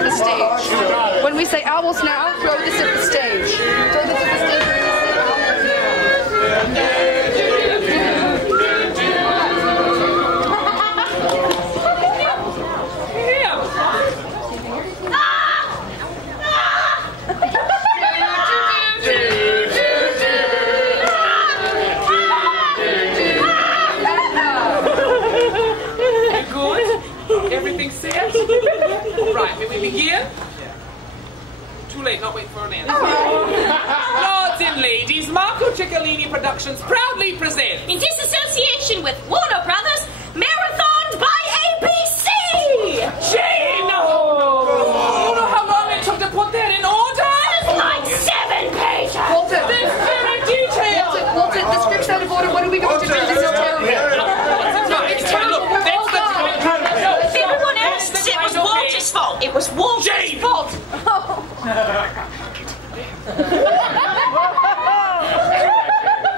to the stage. When we say owls now, throw this at the stage. Throw this at the stage when we say owls now. Everything set? Right, may we begin? Too late, not wait for an answer. Lords and ladies, Marco Ciccolini Productions proudly presents, in disassociation with Warner Brothers, Marathon by ABC! Jane! You know how long it took to put that in order? Like 7 pages! Walter! This very detail! Walter, the script's out of order. What are we going to do? This is terrible. No, it's terrible. Look, that's the time. No, If everyone asks, it was Walter's fault. It was Walter's fault.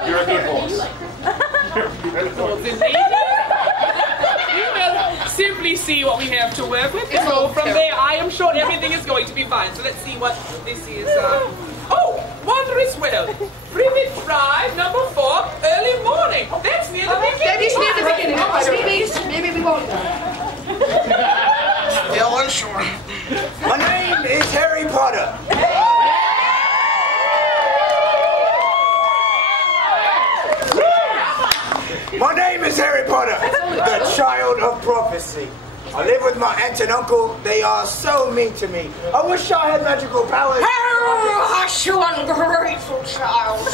You're a good horse. You will simply see what we have to work with. So from there, I am sure everything is going to be fine. So let's see what this is. Oh, wondrous well. Privet Drive, number 4, early morning. That's near the beginning. That is near the beginning. Maybe we won't. Still unsure. My name is Harry Potter. My name is Harry Potter, the child of prophecy. I live with my aunt and uncle. They are so mean to me. I wish I had magical powers. Hush, you ungrateful child.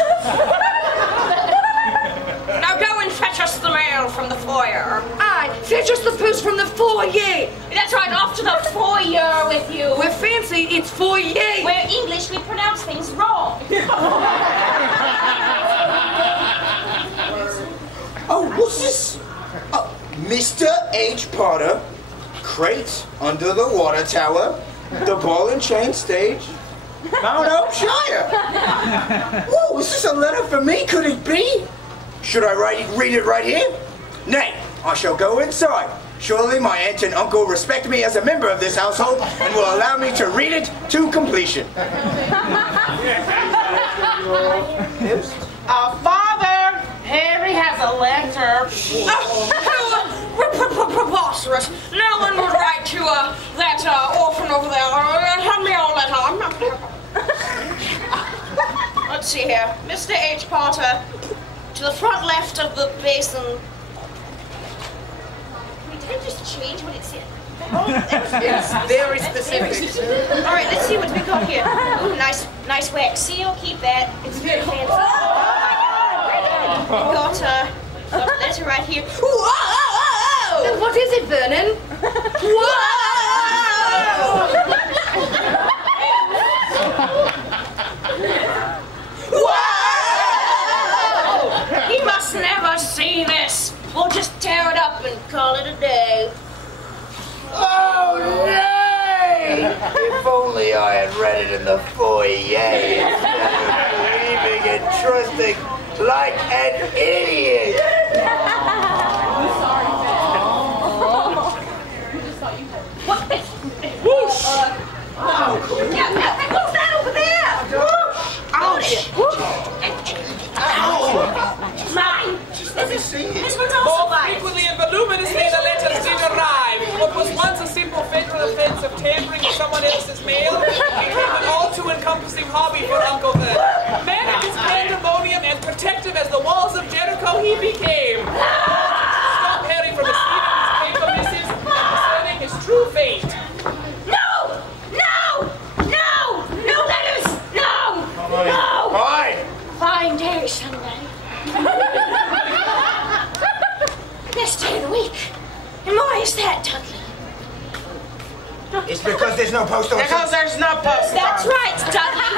Now go and fetch us the mail from the foyer. Aye, fetch us the post from the foyer. That's right, off to the foyer with you. We're fancy, it's foyer. Where English, we pronounce things wrong. Oh, what's this? Oh, Mr. H. Potter, crate under the water tower, the ball and chain stage, Mount Hampshire. Whoa, is this a letter for me? Could it be? Should I read it right here? Nay, I shall go inside. Surely my aunt and uncle respect me as a member of this household and will allow me to read it to completion. Father, Harry has a letter. Preposterous. No one would write to that orphan over there. Hand me a letter. I'm not... Let's see here. Mr. H. Potter, to the front left of the basin. Wait, did I just change what it said? It's very specific. All right, let's see what we got here. Ooh, nice wax seal. Keep that. It's very fancy. Got a letter right here. And what is it, Vernon? He must never see this. We'll just tear it up and call it a day. Oh, nay! If only I had read it in the foyer instead of believing and trusting like an idiot. Whoosh! Who's that over there? Ouch! Mine! This one's also More frequently and voluminously the letters did arrive. What was once a simple federal offense of tampering with someone else's mail became an all-too-encompassing hobby for Uncle Vern. Manic as pandemonium and protective as the walls of Jericho he became. Stop Harry from receiving his paper missives and discerning his true fate. No! No! No! No letters! No! No! Fine. Fine day, Sunday. Best day of the week. And why is that, Dudley? It's because there's no post on Because there's no post. That's right, Dudley.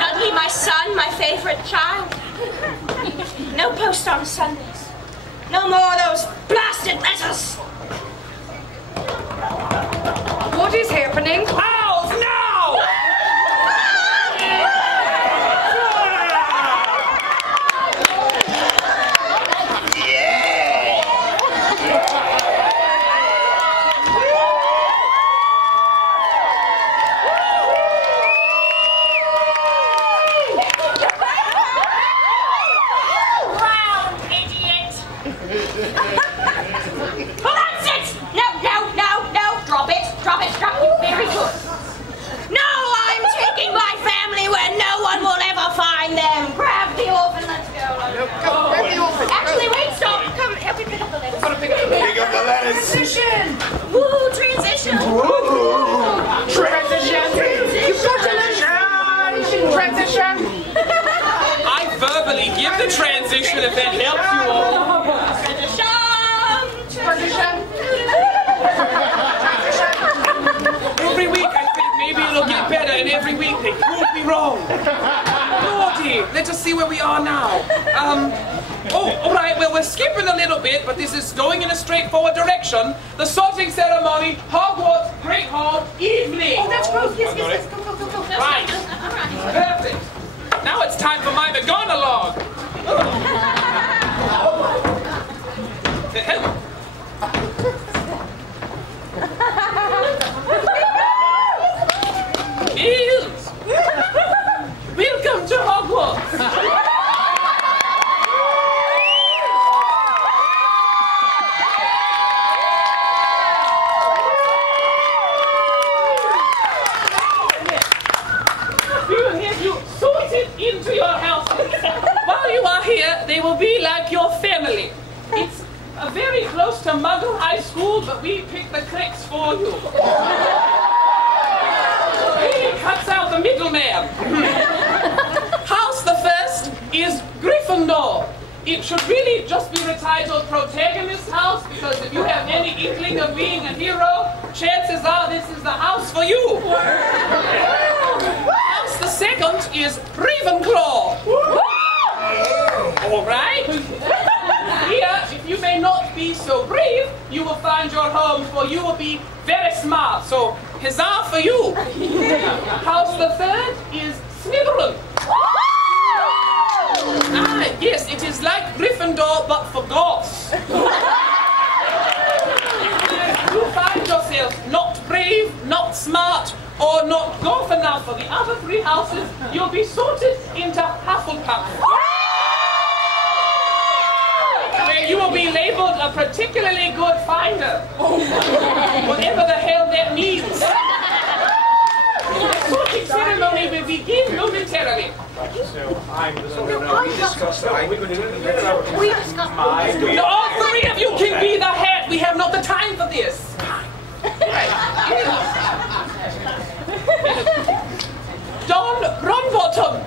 Dudley, my son, my favorite child. No post on Sundays. No more of those blasted letters. What is happening? Owls, now! Transition! Woo, transition! Transition! You've got to Transition! Transition! I verbally give the transition if that helps you all. Transition! Every week I think maybe it'll get better, and every week they prove me wrong. Lordy, let us see where we are now. All right, well, we're skipping a little bit, but this is going in a straightforward direction. The sorting ceremony, Hogwarts, Great Hall, evening. Oh, that's gross. Yes. Go. Right. Perfect. Now it's time for my McGonagall. Eels! Welcome to Hogwarts! We'll have you sorted into your houses. While you are here, they will be like your family. It's very close to Muggle High School, but we pick the cliques for you. He cuts out the middleman. House the first is Gryffindor. It should really just be the title Protagonist House, because if you have any inkling of being a hero, chances are this is the house for you. House the second is Ravenclaw. All right. Here, if you may not be so brave, you will find your home, for you will be very smart. So, huzzah for you. House the third is Slytherin. Ah, yes, it is like Gryffindor, but for goths. You find yourself not brave, not smart, or not goth enough for the other three houses, you'll be sorted into Hufflepuff. Where you will be labeled a particularly good finder. Whatever the hell that means. The sorting ceremony will begin momentarily. We discussed that. All three of you can be the head. We have not the time for this. Don Ronbottom.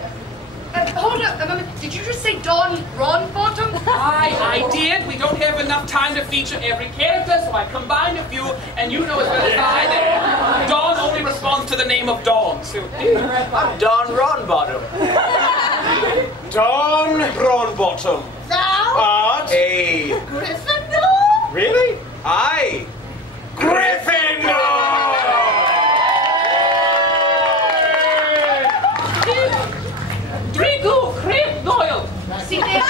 Hold up a moment. Did you just say Don Ronbottom? I did. We don't have enough time to feature every character, so I combined a few, and you know as well as I that Dawn only responds to the name of Dawn. So, I'm Don Ronbottom. Don Ronbottom. Thou Art A Gryffindor? Really? I Gryffindor! Draco Crab Doyle. See, there's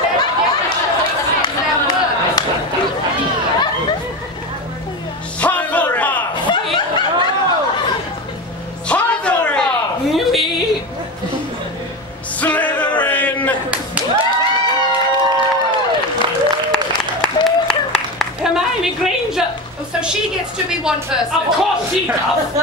Hufflepuff! Hufflepuff! Newbie. Slytherin! Hermione Granger. Oh, so she gets to be one person. Of course she does.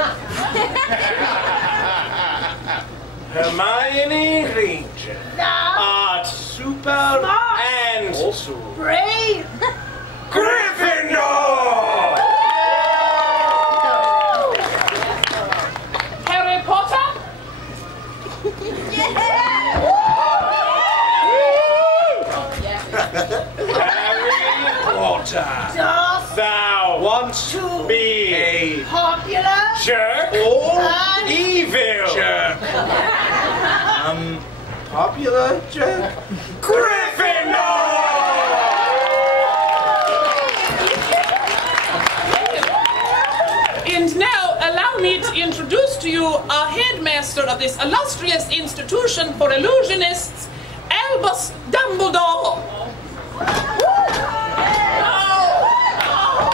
Hermione Granger. Thou Art super and also brave? Gryffindor! Harry Potter. Harry Potter. Doth Thou wants to be a popular? jerk or And evil. jerk. Popular jerk. Gryffindor! And now, allow me to introduce to you our headmaster of this illustrious institution for illusionists, Albus Dumbledore.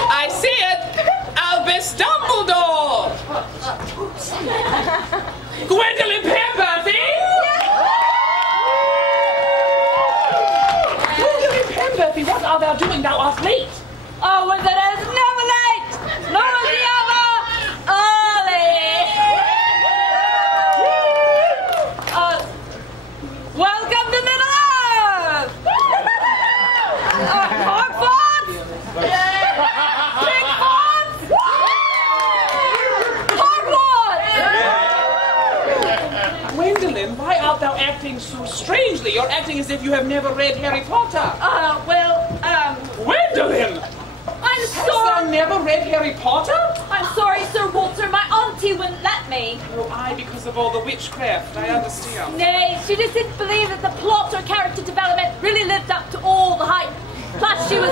I said, Albus Dumbledore. Gwendolyn Pemberthy. Gwendolyn Pemberthy, what art thou doing? Thou art late. Oh, well, that is never late! Nor is he ever early! Welcome to Middle Earth! Hogwarts! Bigfoot! acting so strangely. You're acting as if you have never read Harry Potter. Gwendolyn! I'm Sir, sorry. never read Harry Potter? I'm sorry, Sir Walter. My auntie wouldn't let me. Oh, aye, because of all the witchcraft. I understand. Nay, she just didn't believe that the plot or character development really lived up to all the hype. Plus, she was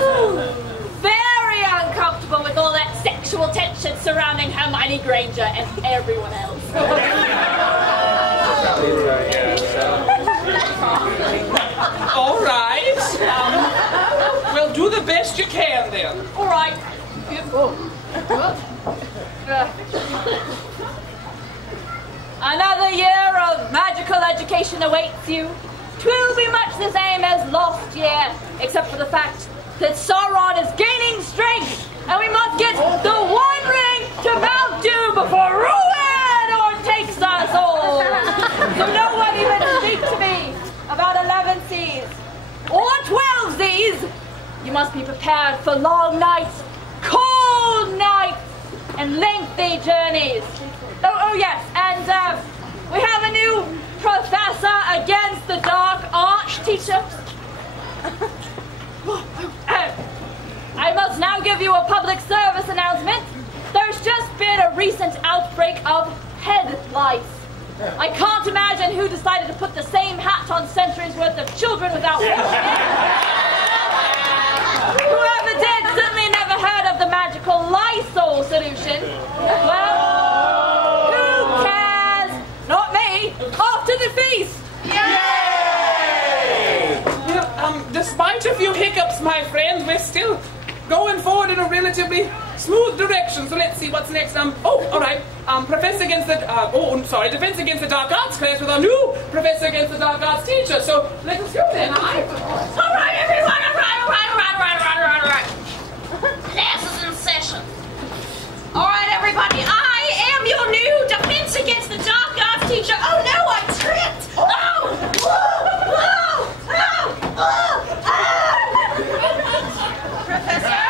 very uncomfortable with all that sexual tension surrounding Hermione Granger and everyone else. All right. Well, do the best you can then. All right. Another year of magical education awaits you. 'Twill be much the same as last year, except for the fact that Sauron is gaining strength, and we must get the One Ring to Mount Doom before ruin overtakes us all. So no one even speak to me about 11 Cs or 12 Z's. You must be prepared for long nights, cold nights, and lengthy journeys. Oh yes, and we have a new professor against the dark arts teacher. I must now give you a public service announcement. There's just been a recent outbreak of head lice. I can't imagine who decided to put the same hat on centuries worth of children without whoever did certainly never heard of the magical Lysol solution. Well, who cares? Not me. Off to the feast. Yay! Well, despite a few hiccups, my friends, we're still going forward in a relatively smooth direction. So let's see what's next. All right. Defense against the dark arts class with our new professor against the dark arts teacher. So let us go then. All right, everyone. All right. Class is in session. All right, everybody. I am your new defense against the dark arts teacher. Oh no, I tripped. Professor.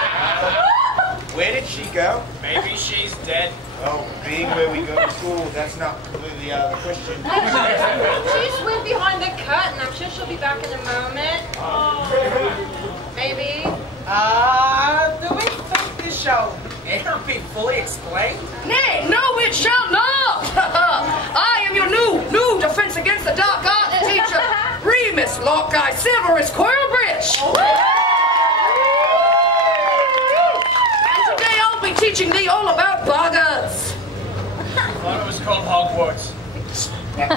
Where did she go? Maybe she's dead. Oh, being where we go to school, that's not completely out of the question. She just went behind the curtain. I'm sure she'll be back in a moment. Maybe. Do we think this shall ever be fully explained? Nay, no, it shall not. I am your new defense against the dark arts teacher, Remus Lockeye Severus Coilbridge. And today I'll be teaching thee all about boggarts. I thought it was called Hogwarts.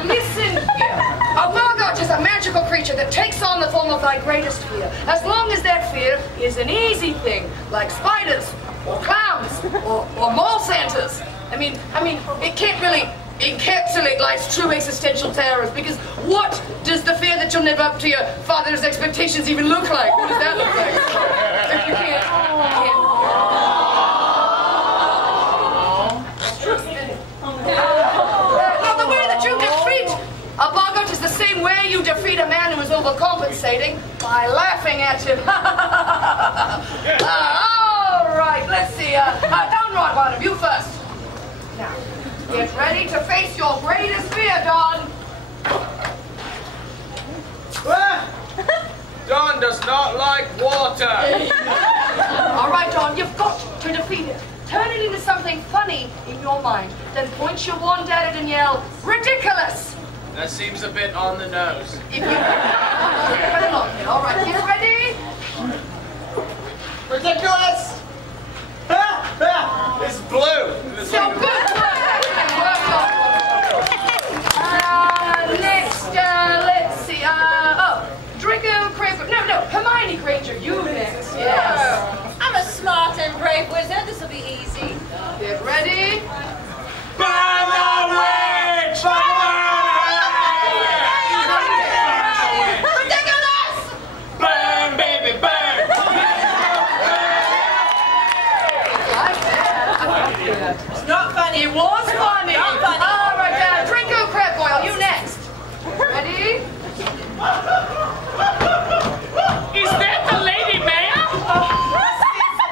Listen here. A boggart is a magical creature that takes on the form of thy greatest fear, as long as that fear is an easy thing, like spiders, or clowns, or mall Santas. I mean, it can't really encapsulate life's true existential terrors, because what does the fear that you'll live up to your father's expectations even look like? What does that look like? If you can't. The way that you defeat a boggart is the same way you defeat a man who is overcompensating, by laughing at him. All right, let's see. Downright one of you first. Now, get ready to face your greatest fear, Don. Don does not like water. All right, Don, you've got to defeat it. Turn it into something funny in your mind. Then point your wand at it and yell, ridiculous! That seems a bit on the nose. If you... All right, get ready? Ridiculous! It's blue. It's So good work. Next, let's see. Draco Craver. No, Hermione Granger. You next. Yes. I'm a smart and brave wizard. This will be easy. Get ready. Burn the witch! Ridiculous! Burn, baby, burn! It's not funny. It was funny. Not funny. All right, Draco Crabboil. You next. Ready? Is that the lady mayor?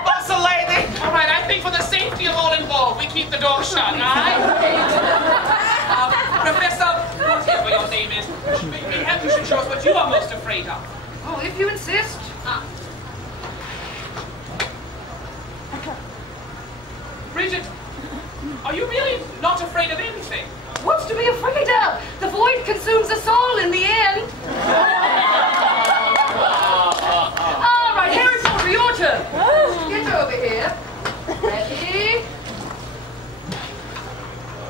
That's a lady. All right, I think for the safety of all involved, we keep the door shut, all right? Professor, whatever your name is, show us what you are most afraid of. Oh, if you insist. Bridget, are you really not afraid of anything? What's to be afraid of? The void consumes us all in the end. All right, Harry Potter, your turn. Get over here. Ready?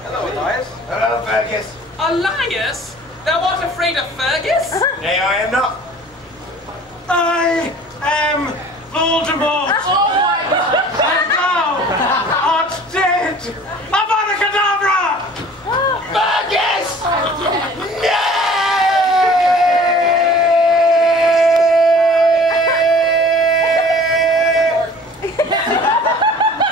Hello, Elias. Hello, Fergus. Elias? Thou art afraid of Fergus? Nay, I am not. I am Voldemort. Oh my God! And thou art dead. Avada Kedavra! Fergus!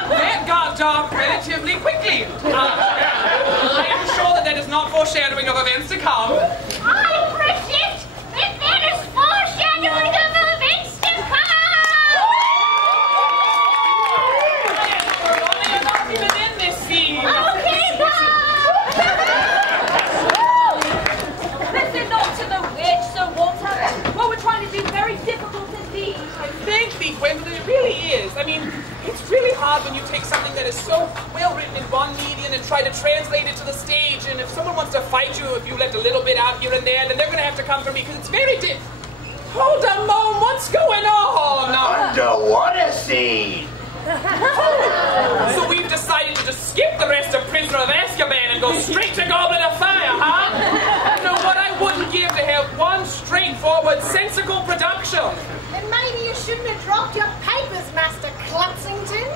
That got dark relatively quickly. I am sure that is not foreshadowing of events to come. I predict that that is foreshadowing of events to come! You're not even in this scene. Okay, Listen not to the witch, Sir Walter. What we're trying to do is very difficult indeed. Thank thee, Gwendolyn, it really is. I mean, it's really hard when you take something that is so well written in one medium and try to translate it to the stage. And if someone wants to fight you, if you let a little bit out here and there, then they're going to have to come for me because it's very Hold a moment, what's going on? Underwater scene. So we've decided to just skip the rest of Prisoner of Azkaban and go straight to Goblet of Fire, huh? You know what I wouldn't give to have one straightforward, sensible production. Then maybe you shouldn't have dropped your papers, Master Clutsington.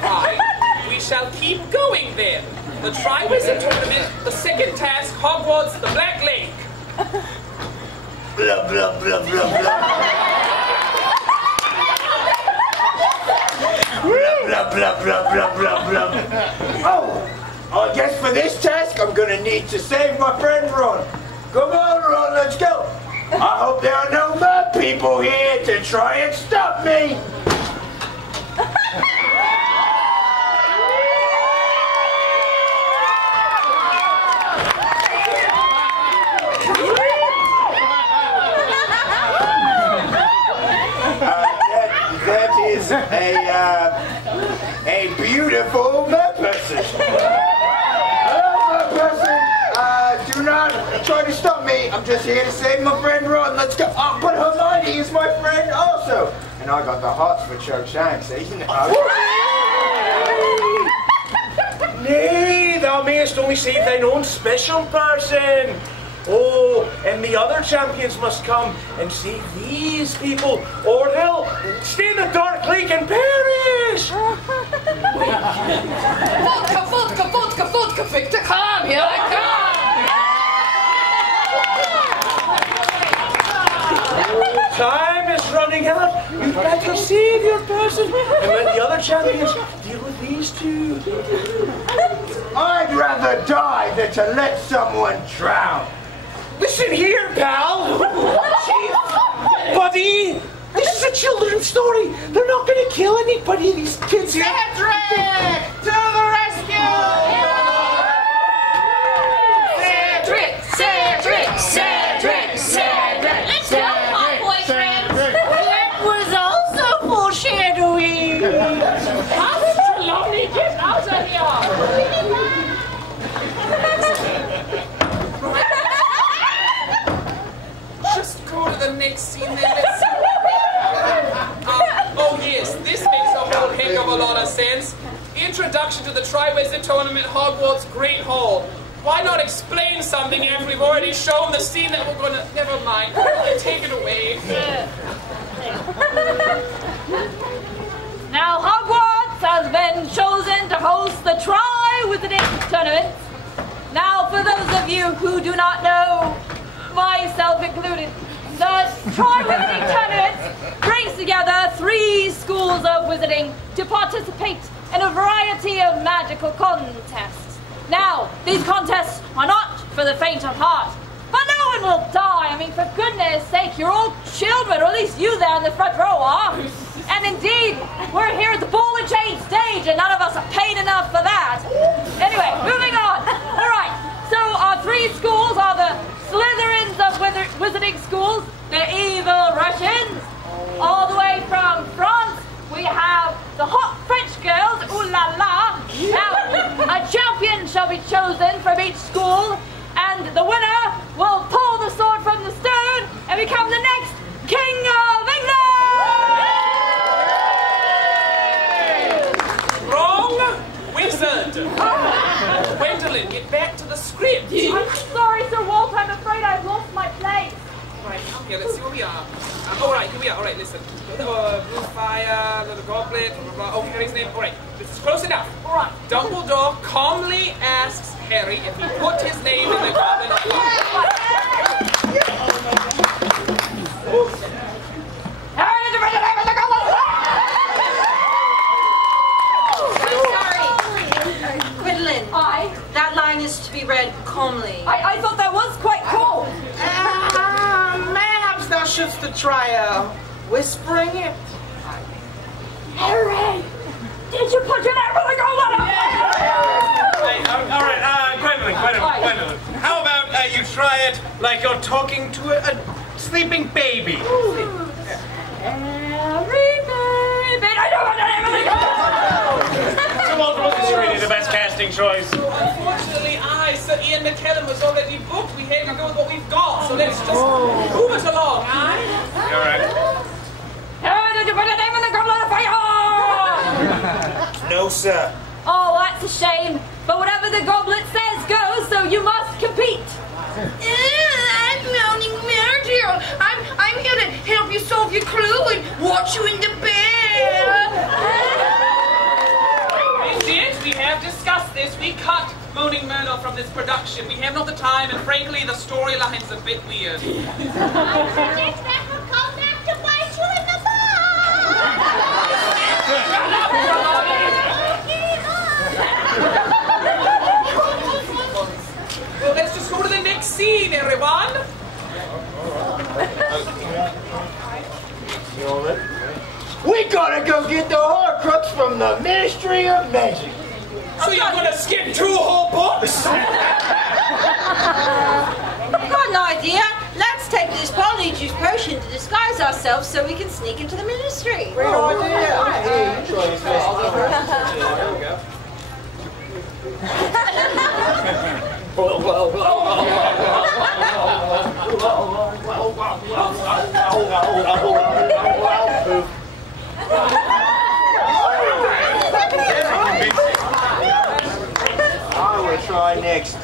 Right. We shall keep going then. The Triwizard Tournament, the second task, Hogwarts, the Black Lake. Blah, blah, blah, blah, blah. Blah, blah, blah, blah, blah, blah. Oh, I guess for this task, I'm gonna need to save my friend Ron. Come on, Ron, let's go. I hope there are no more people here to try and stop me. That is a beautiful person. Hello, person. Do not try to stop me. I'm just here to save my friend Ron. Let's go. Oh, but Hermione is my friend also. And I got the hots for Cho Chang, so you know. Nay, thou mayest only save thine own special person. Oh, and the other champions must come and save these people, or they'll stay in the dark lake and perish. Vodka, vodka, vodka, vodka, Victor, come, here I come! Time is running out. You'd better save your person and let the other champions deal with these two. I'd rather die than to let someone drown. Listen here, pal. Chief, buddy. This is a children's story. They're not going to kill anybody, these kids here. Cedric! To the rescue! Cedric, Cedric, Cedric, Cedric. Let's go, my boyfriend! That was also foreshadowing. Trelawney, get out of here! Just go to the next scene then. Let's see. Oh yes, this makes a whole heck of a lot of sense. Introduction to the Triwizard Tournament, Hogwarts Great Hall. Why not explain something after we've already shown the scene that we're going to... Never mind. Take it away. Now Hogwarts has been chosen to host the Triwizarding Tournament. Now for those of you who do not know, myself included, the Triwizarding Tournament brings together 3 schools of wizarding to participate in a variety of magical contests. Now, these contests are not for the faint of heart, but no one will die. I mean, for goodness sake, you're all children, or at least you there in the front row are. And indeed, we're here at the ball and chain stage, and none of us are paid enough for that. Anyway, moving on. All right, so our three schools are the Slytherins of Wizarding Schools, the evil Russians. All the way from France, we have the hot French girls, ooh la la. Now, a champion shall be chosen from each school, and the winner will pull the sword from the stone and become the next King of England! Wrong! Wizard! Gwendolyn, get back to the script! I'm sorry, Sir Walt, I'm afraid I've lost my place. Right, come here, let's see where we are. Alright, here we are. Alright, listen. Blue fire, the goblet, blah, blah, blah. Oh, Harry's name. Alright, this is close enough. Alright. Dumbledore calmly asks Harry if he put his name in the goblet of fire. Gwendolyn, that line is to be read calmly. I thought that was quite cool. Perhaps thou shouldst try whispering it. Harry, did you put your name in the goblet? All right, Gwendolyn. How about you try it like you're talking to a sleeping baby? Harry, baby, I don't want the name of the goblet. So Walter wasn't really the best casting choice. Unfortunately, Sir Ian McKellen was already booked. We had to go with what we've got, so let's just move it along, aye? All right. Harry, did you put your name in the goblet of fire? No, sir. Oh, that's a shame. But whatever the goblet says goes, so you must compete. I'm mounting manager. I'm here to help you solve your clue and watch you in the bed. Indeed, we have discussed this. We cut Moaning Myrtle from this production. We have not the time, and frankly, the storyline's a bit weird. Predict that will come back to bite you in the Well, let's just go to the next scene, everyone. We gotta go get the Horcrux from the Ministry of Magic. So you're gonna skip 2 whole books? I've got an idea. Let's take this polyjuice potion to disguise ourselves so we can sneak into the ministry. Great idea. I will try next.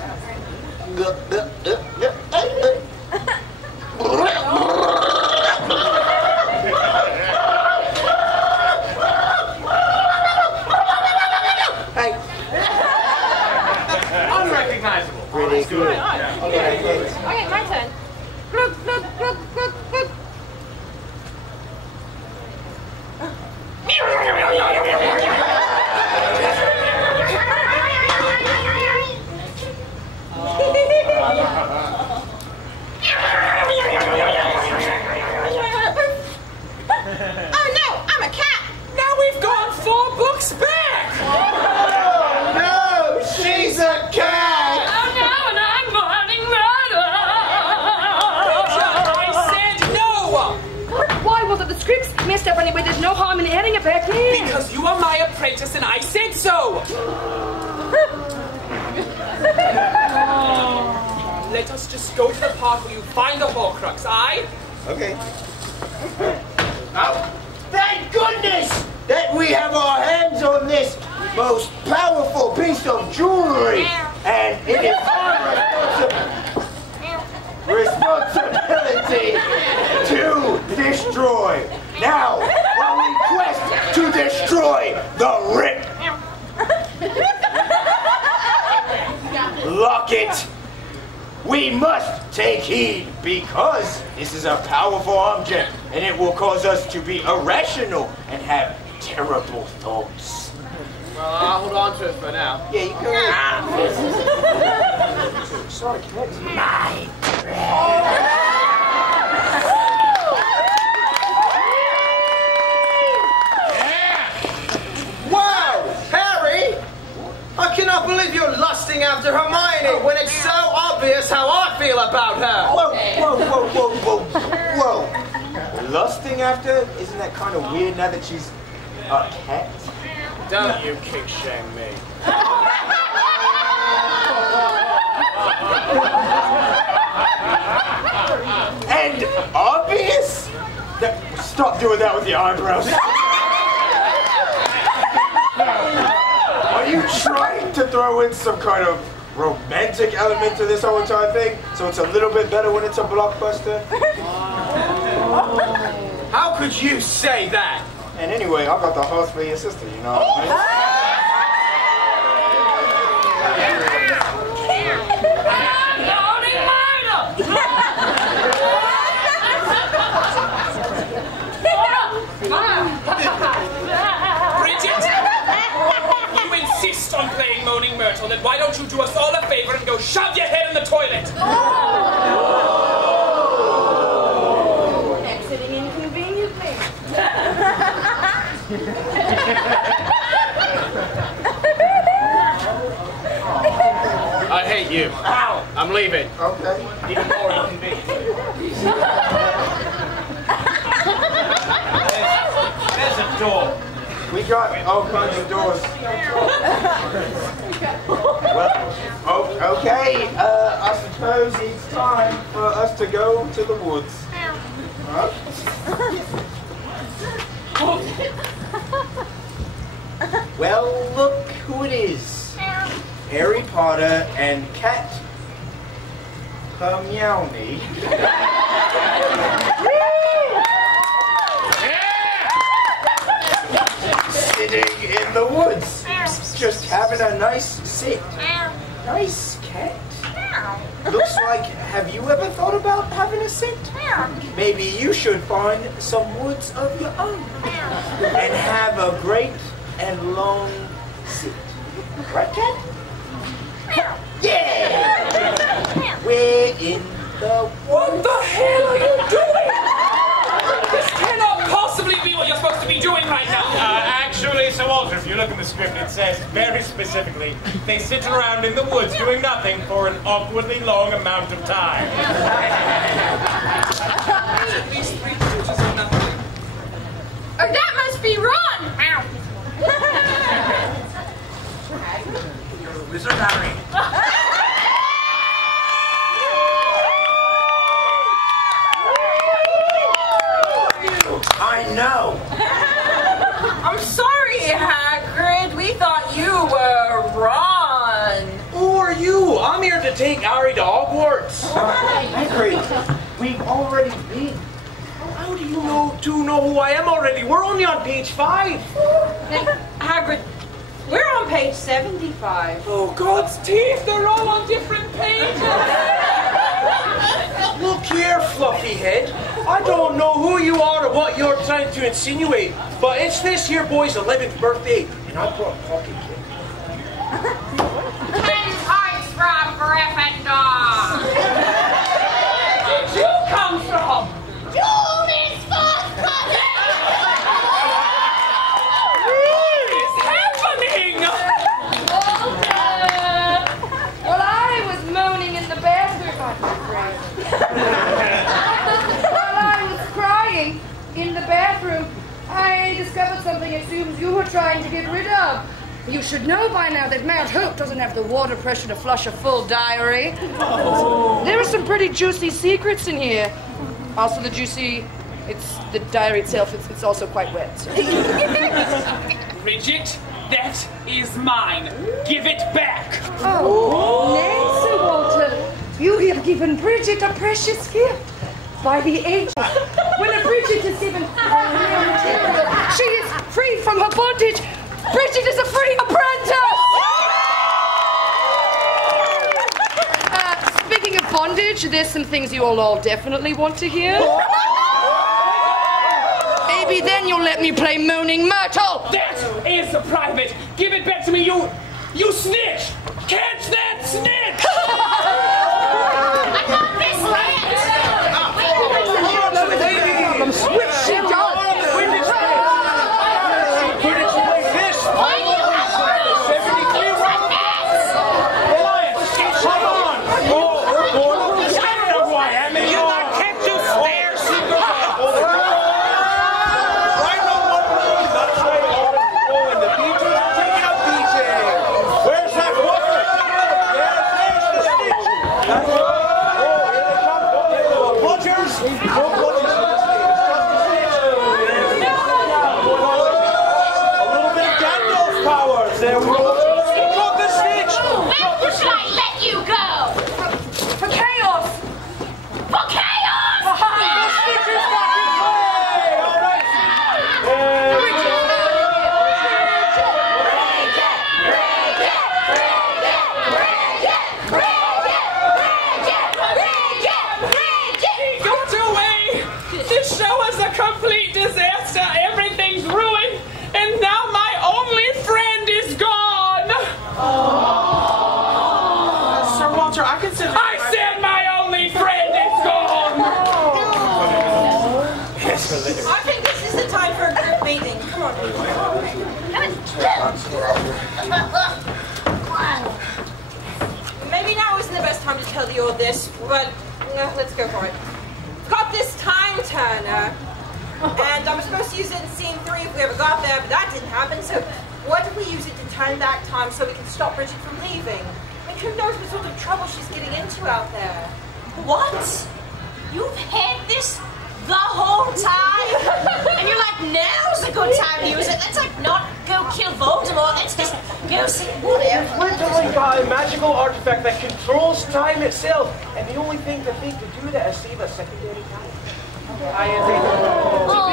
Hey. Unrecognizable. Pretty good. Okay, my turn. Oh no, I'm a cat. Now we've gone 4 books back! No, she's a cat. Oh no, and I'm burning murder. I said no! Why was it the scripts messed up anyway? There's no harm in adding it back in. Because you are my apprentice and I said so! Let us just go to the part where you find the Horcrux, aye? Okay. Now, thank goodness that we have our hands on this most powerful piece of jewelry, and it is our responsibility to destroy. Now, while we quest to destroy the Rip. Lock it. We must take heed because this is a powerful object and it will cause us to be irrational and have terrible thoughts. Well, I'll hold on to it for now. Yeah, you can. Sorry, my obvious how I feel about her. Whoa. Lusting after? Isn't that kind of weird now that she's a cat? Don't you kick shame me. And obvious? Stop doing that with your eyebrows. Are you trying to throw in some kind of romantic element to this whole entire thing? So it's a little bit better when it's a blockbuster? How could you say that? And anyway, I got the horse for your sister, you know what I Bridget, you insist on playing Moaning Myrtle, then why don't you do us all a favor and go shove your head in the toilet? Exiting inconveniently. I hate you. Ow! I'm leaving. Okay. Even more inconvenient. There's a door. We got all kinds of doors. Well, okay. I suppose it's time for us to go to the woods. Huh? Well, look who it is. Harry Potter and Cat Hermione. Sitting in the woods, just having a nice sit. Nice cat. Looks like, have you ever thought about having a sit? Maybe you should find some woods of your own and have a great and long sit. Right, cat? Yeah! We're in the What the hell are you doing? This cannot possibly be what you're supposed to be doing right now. Actually, Sir Walter, if you look in the script, it says very specifically, they sit around in the woods doing nothing for an awkwardly long amount of time. At least 3 pages of nothing. Oh, that must be Ron! You're a wizard, Harry. I know. I'm sorry, Hagrid. We thought you were Ron. Who are you? I'm here to take Harry to Hogwarts. Hagrid, we've already been. How do you know who I am already? We're only on page 5. Hey, Hagrid, we're on page 75. Oh, God's teeth, they're all on different pages. Look here, fluffy head. I don't know who you are or what you're trying to insinuate, but it's this here boy's 11th birthday, and I brought a pocket kid. 10 points from Gryffindor. Where did you come from? Julius Forthcoming! What is happening? Well, I was moaning in the bathroom, I'm afraid. While I was crying in the bathroom, I discovered something it seems you were trying to get rid of. You should know by now that Mount Hope doesn't have the water pressure to flush a full diary. There are some pretty juicy secrets in here. Also the diary itself, it's also quite wet. So. Bridget, that is mine. Give it back. Oh, nay, Sir Walter, you have given Bridget a precious gift. By the ages, when a Bridget is given material, she is free from her bondage. Bridget is a free apprentice! Speaking of bondage, there's some things you all definitely want to hear. Maybe then you'll let me play Moaning Myrtle. That is private. Give it back to me, you snitch. Catch that snitch. I got this I'm switching on. Come on! Yes, a little. I think this is the time for a group meeting. Come on. Maybe now isn't the best time to tell you all this, but let's go for it. Got this time turner, and I was supposed to use it in scene 3 if we ever got there, but that didn't happen, so what if we use it to turn back time so we can stop Bridget from leaving? I mean, who knows what sort of trouble she's getting into out there? What? You've had this the whole time? And you're like, now's a good time to use it. Let's like not go kill Voldemort. Let's just go see whatever. We're doing a magical artifact that controls time itself, and the only thing to think to do that is save a secondary time. To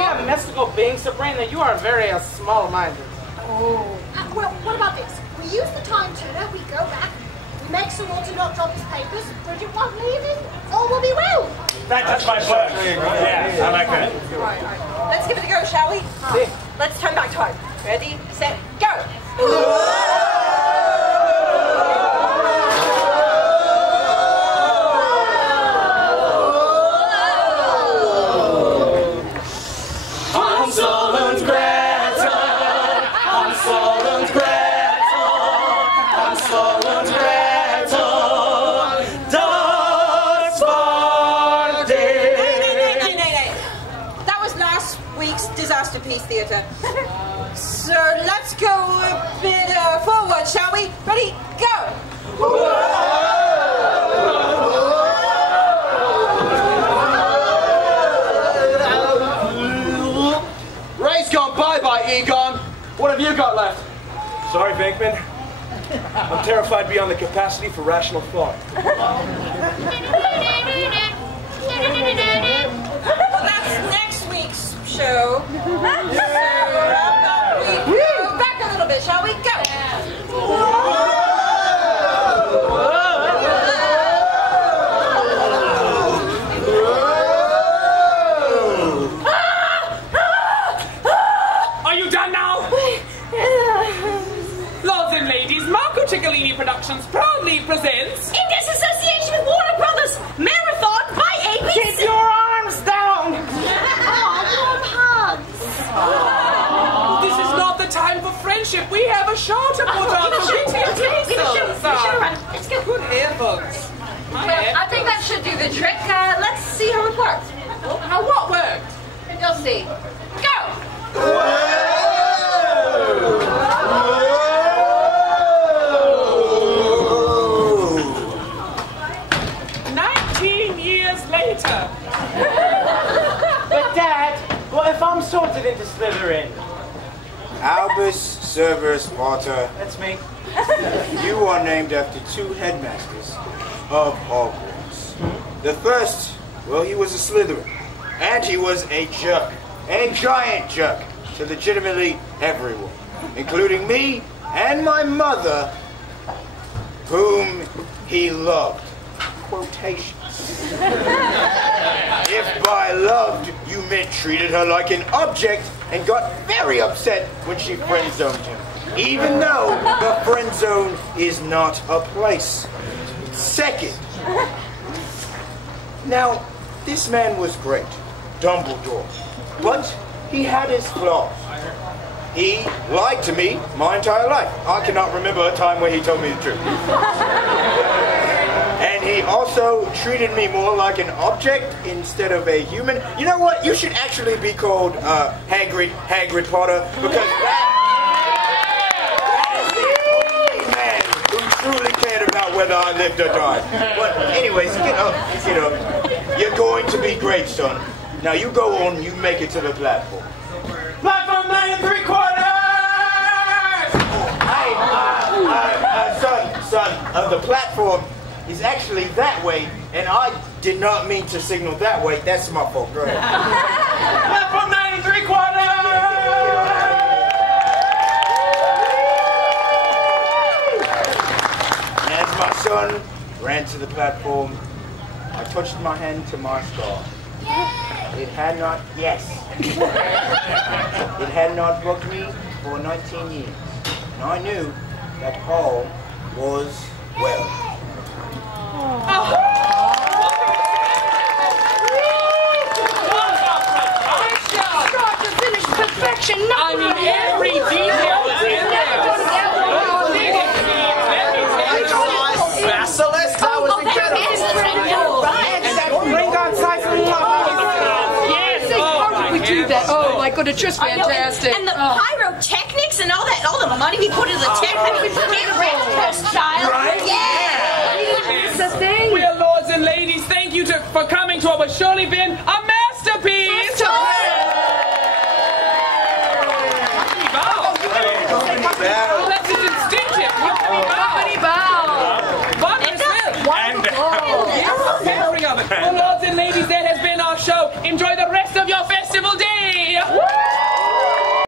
be a mystical being, Sabrina, you are very small-minded. Well, what about this? We use the time turner, we go back, we make Sir Walter not drop his papers, Bridget won't leave him, all will be well. That's my book. Yeah, I like that. All right. Let's give it a go, shall we? Let's turn back time. Ready, set, go! Disasterpiece theatre. So let's go a bit forward, shall we? Ready, go! Ray's gone bye-bye, Egon. What have you got left? Sorry, Venkman. I'm terrified beyond the capacity for rational thought. Well, that's next week's show. So how about we go back a little bit, shall we? Go! Are you done now? Lords and ladies, Marco Ciccolini Productions proudly presents... In disassociation with Warner Brothers, Marathon by ABC. Keep your arms down! This is not the time for friendship. We have a show to put on for witty Let's go. Good heavens. I think that should do the trick. Let's see how it works. Now what worked? You'll see. Go! 19 years later. But Dad, what if I'm sorted into Slytherin? Albus Severus Potter, That's me. you are named after 2 headmasters of Hogwarts. The first, well, he was a Slytherin, and he was a jerk, a giant jerk, to legitimately everyone, including me and my mother, whom he loved. Quotations. If by loved you meant treated her like an object and got very upset when she friend-zoned him, even though the friend zone is not a place. Second, now this man was great, Dumbledore, but he had his flaws. He lied to me my entire life. I cannot remember a time where he told me the truth. And he also treated me more like an object instead of a human. You know what? You should actually be called Hagrid Potter, because that is the only man who truly cared about whether I lived or died. But anyways, get up. You're going to be great, son. Now you go on, you make it to the platform. Platform 9 3/4! Son, the platform is actually that way, and I did not mean to signal that way. That's my fault. Go ahead. Platform 9 3/4! As my son ran to the platform, I touched my hand to my scar. It had not, it had not booked me for 19 years. And I knew that all was well. I mean, every detail is in there. Basilisk, that was incredible. Bring on size of Yes. How did we do that? Oh my goodness, just fantastic. And the pyrotechnics and all that, all the money we put into the technics. Get rest, child. Right? Yeah. It's a thing. Well, lords and ladies, thank you for coming to what has surely been a masterpiece. That's his instinctive. Company bow. Wonderful. Well, lords and ladies, that has been our show. Enjoy the rest of your